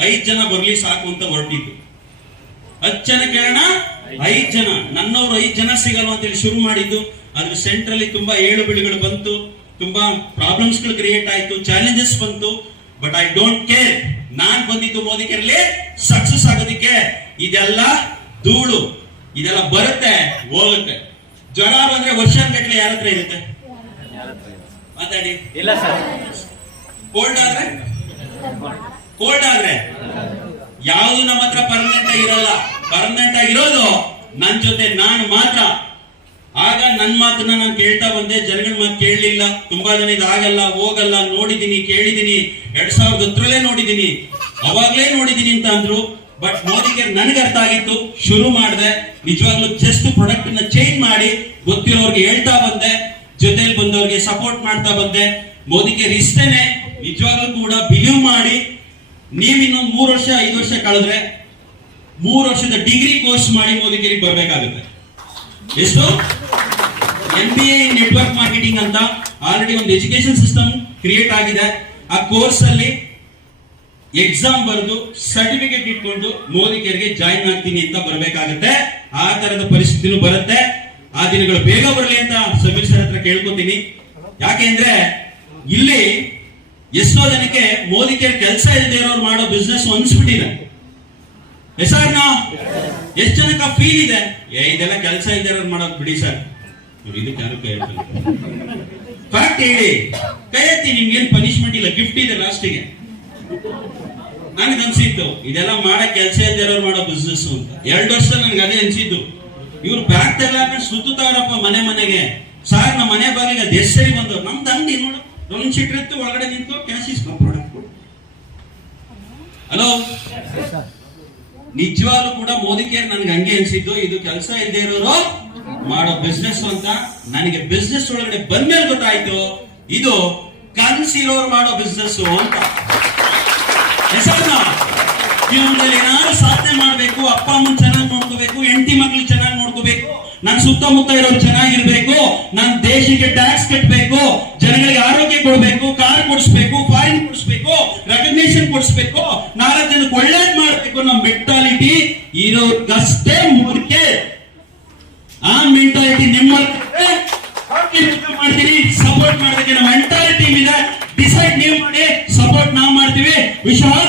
ಐದ್ ಜನ ಬರ್ಲಿ ಸಾಕು ಅಂತ ಹೊರಟಿದ್ದು. ಹತ್ತು ಜನ ಕೇಳೋಣ? ಐದ್ ಜನ. ನನ್ನವ್ರು ಐದ್ ಜನ ಸಿಗಲ್ವ ಅಂತೇಳಿ ಶುರು ಮಾಡಿದ್ದು. ಅದ್ರ ಸೆಂಟ್ರಲ್ಲಿ ತುಂಬಾ ಏಳು ಬಿಳುಗಳು ಬಂತು. ತುಂಬಾ ಪ್ರಾಬ್ಲಮ್ಸ್ಗಳು ಕ್ರಿಯೇಟ್ ಆಯ್ತು. ಚಾಲೆಂಜಸ್ ಬಂತು. ಬಟ್ ಐ ಡೋಂಟ್ ಕೇರ್ ನಾನ್ ಬಂದಿದ್ದು ಮೋದಿ ಕೇರ್ಲಿ ಸಕ್ಸಸ್ ಆಗೋದಿಕ್ಕೆ. ಇದೆಲ್ಲ ಧೂಳು. ಇದೆಲ್ಲ ಬರುತ್ತೆ ಹೋಗುತ್ತೆ. ಜ್ವರ ಬಂದ್ರೆ ವರ್ಷ ಗಟ್ಟಲೆ ಯಾರ ಹತ್ರ ಇರುತ್ತೆ? ಮಾತಾಡಿ. ಇಲ್ಲ ಸರ್. ಕೋಲ್ಡ್ ಆದ್ರೆ? ಕೋಲ್ಡ್ ಆದ್ರೆ ಯಾವುದು ನಮ್ಮ ಹತ್ರ ಪರ್ಮನೆಂಟ್ ಆಗಿರೋಲ್ಲ ಪರ್ಮನೆಂಟ್ ಆಗಿರೋದು ನನ್ನ ಜೊತೆ ನಾನು ಮಾತ್ರ. ಆಗ ನನ್ನ ಮಾತನ್ನ ನಾನು ಕೇಳ್ತಾ ಬಂದೆ. ಜನಗಳ ಮಾತು ಕೇಳಲಿಲ್ಲ. ತುಂಬಾ ಜನ ಇದು ಆಗಲ್ಲ ಹೋಗಲ್ಲ, ನೋಡಿದೀನಿ, ಕೇಳಿದೀನಿ. ಎರಡ್ ಸಾವಿರದ ಹತ್ತರಲ್ಲೇ ನೋಡಿದೀನಿ. ಅವಾಗ್ಲೇ ನೋಡಿದೀನಿ ಅಂತ ಅಂದ್ರು. ಬಟ್ ಮೋದಿಗೆ ನನಗೆ ಅರ್ಥ ಆಗಿತ್ತು. ಶುರು ಮಾಡಿದೆ. ನಿಜವಾಗ್ಲೂ ಜಸ್ಟ್ ಪ್ರಾಡಕ್ಟ್ನ ಚೇಂಜ್ ಮಾಡಿ ಗೊತ್ತಿರೋರ್ಗೆ ಹೇಳ್ತಾ ಬಂದೆ. ಜೊತೆಲಿ ಬಂದವ್ರಿಗೆ ಸಪೋರ್ಟ್ ಮಾಡ್ತಾ ಬಂದೆ. ಮೋದಿಗೆ ರಿಸ್ತೇನೆ. ನಿಜವಾಗ್ಲೂ ಕೂಡ ಬಿಲೀವ್ ಮಾಡಿ. ನೀವ್ ಇನ್ನೊಂದು ಮೂರು ವರ್ಷ, ಐದು ವರ್ಷ ಕಳೆದ್ರೆ ಮೂರು ವರ್ಷದ ಡಿಗ್ರಿ ಕೋರ್ಸ್ ಮಾಡಿ ಮೋದಿಗಿರಿಗೆ ಬರಬೇಕಾಗುತ್ತೆ. ಎಷ್ಟು M B A network marketing ಅಂತ ಆಲ್ರೆಡಿ ಒಂದು ಎಜುಕೇಶನ್ ಸಿಸ್ಟಮ್ ಕ್ರಿಯೇಟ್ ಆಗಿದೆ. ಆ ಕೋರ್ಸ್ ಅಲ್ಲಿ ಎಕ್ಸಾಮ್ ಬರೆದು ಸರ್ಟಿಫಿಕೇಟ್ ಇಟ್ಕೊಂಡು ಮೋದಿ ಕೇರ್ಗೆ ಜಾಯಿನ್ ಆಗ್ತೀನಿ ಅಂತ ಬರಬೇಕಾಗುತ್ತೆ. ಆ ತರದ ಪರಿಸ್ಥಿತಿನೂ ಬರುತ್ತೆ. ಆ ದಿನಗಳು ಬೇಗ ಬರಲಿ ಅಂತ ಸಮೀರ್ ಸರ್ ಹತ್ರ ಕೇಳ್ಕೊತೀನಿ. ಯಾಕೆಂದ್ರೆ ಇಲ್ಲಿ ಎಷ್ಟೋ ಜನಕ್ಕೆ ಮೋದಿ ಕೇರ್ ಕೆಲಸ ಇಲ್ಲದೆ ಇರೋರು ಮಾಡೋ ಬಿಸ್ನೆಸ್ ಅನ್ಸ್ಬಿಟ್ಟಿದೆ ಹೆಸರ್ನ ಎಷ್ಟು ಜನಕ್ಕೆ ಫೀಲ್ ಇದೆ? ಏ, ಇದೆಲ್ಲ ಕೆಲಸ ಇಲ್ಲದೆ ಇರೋರು ಮಾಡೋದು ಬಿಡಿ ಸರ್. ಇದಕ್ಕೆ ಯಾರು ಕರೆಕ್ಟ್ ಹೇಳಿ. ಕೈ ಎತ್ತಿ ನಿಮ್ಗೇನು ಇಲ್ಲ ಗಿಫ್ಟ್ ಇದೆ ಲಾಸ್ಟಿಗೆ ನನಗೆ ಅನ್ಸಿತ್ತು, ಇದೆಲ್ಲ ಮಾಡೋ ಕೆಲಸ ಇಲ್ದಿರೋರು ಮಾಡೋ ಬಿಸ್ನೆಸ್ ಅಂತ. ಎರಡು ವರ್ಷ ನನ್ಗೆ ಅದೇ ಅನ್ಸಿದ್ದು. ಇವ್ರು ಬ್ಯಾಂಕ್ ತೆಗ್ಲಾಕೊಂಡು ಸುತ್ತಾರಪ್ಪ ಮನೆ ಮನೆಗೆ. ಸಾರ್ ನಮ್ಮ ಮನೆ ಬಾಗಿಲ ದೇಶ ಬಂದವ್ರು. ನಮ್ದು ಅಂಗಡಿ ನೋಡು. ಒಂದು ಸಿಟ್ರಿತ್ತು ಒಳಗಡೆ ನಿಂತು ಕ್ಯಾಶ್ ಇಸ್ಕೊಂಡು ಪ್ರಾಡಕ್ಟ್ ಕೊಡು ಹಲೋ ನಿಜವಾಗ್ಲೂ ಕೂಡ ಮೋದಿ ಕೇರ್ ನನ್ಗೆ ಹಂಗೆ ಅನ್ಸಿದ್ದು, ಇದು ಕೆಲಸ ಇಲ್ಲದೆ ಇರೋರು ಮಾಡೋ ಬಿಸ್ನೆಸ್ ಅಂತ ನನಗೆ ಬಿಸ್ನೆಸ್ ಒಳಗಡೆ ಬಂದ್ಮೇಲೆ ಗೊತ್ತಾಯ್ತು. ಇದು ಕನ್ಸಿರೋರು ಮಾಡೋ ಬಿಸ್ನೆಸ್ ಅಂತ. ಜೀವನದಲ್ಲಿ ಏನಾದ್ರು ಸಾಧನೆ ಮಾಡಬೇಕು, ಅಪ್ಪ ಅಮ್ಮನ್ ಚೆನ್ನಾಗಿ ನೋಡ್ಕೋಬೇಕು, ಹೆಂಡತಿ ಮಕ್ಳು ಚೆನ್ನಾಗಿ ನೋಡ್ಕೋಬೇಕು, ನನ್ ಸುತ್ತಮುತ್ತ ಇರೋರು ಚೆನ್ನಾಗಿರ್ಬೇಕು, ನನ್ ದೇಶಕ್ಕೆ ಟ್ಯಾಕ್ಸ್ ಕಟ್ಟಬೇಕು ಜನಗಳಿಗೆ ಆರೋಗ್ಯ ಕೊಡ್ಬೇಕು, ಕಾರ್ ಕೊಡಿಸ್ಬೇಕು ಫಾರಿನ್ ಕೊಡಿಸ್ಬೇಕು ರೆಕಗ್ನೇಷನ್ ಕೊಡಿಸ್ಬೇಕು ನಾಲ್ಕು ಜನಕ್ಕೆ ಒಳ್ಳೇದ್ ಮಾಡ್ಬೇಕು ನಮ್ಮ ಮೆಂಟಾಲಿಟಿ ಇರೋದಷ್ಟೇ ಮೂರ್ಕೆ ಆ ಮೆಂಟಾಲಿಟಿ ನಿಮ್ಮ ಮಾಡ್ತೀರಿ ಸಪೋರ್ಟ್ ಮಾಡೋದಕ್ಕೆ ಟೀಮ್ ಇದೆ ಡಿಸೈಡ್ ನೀವು ಮಾಡಿ ಸಪೋರ್ಟ್ ನಾವು ಮಾಡ್ತೀವಿ. Wish all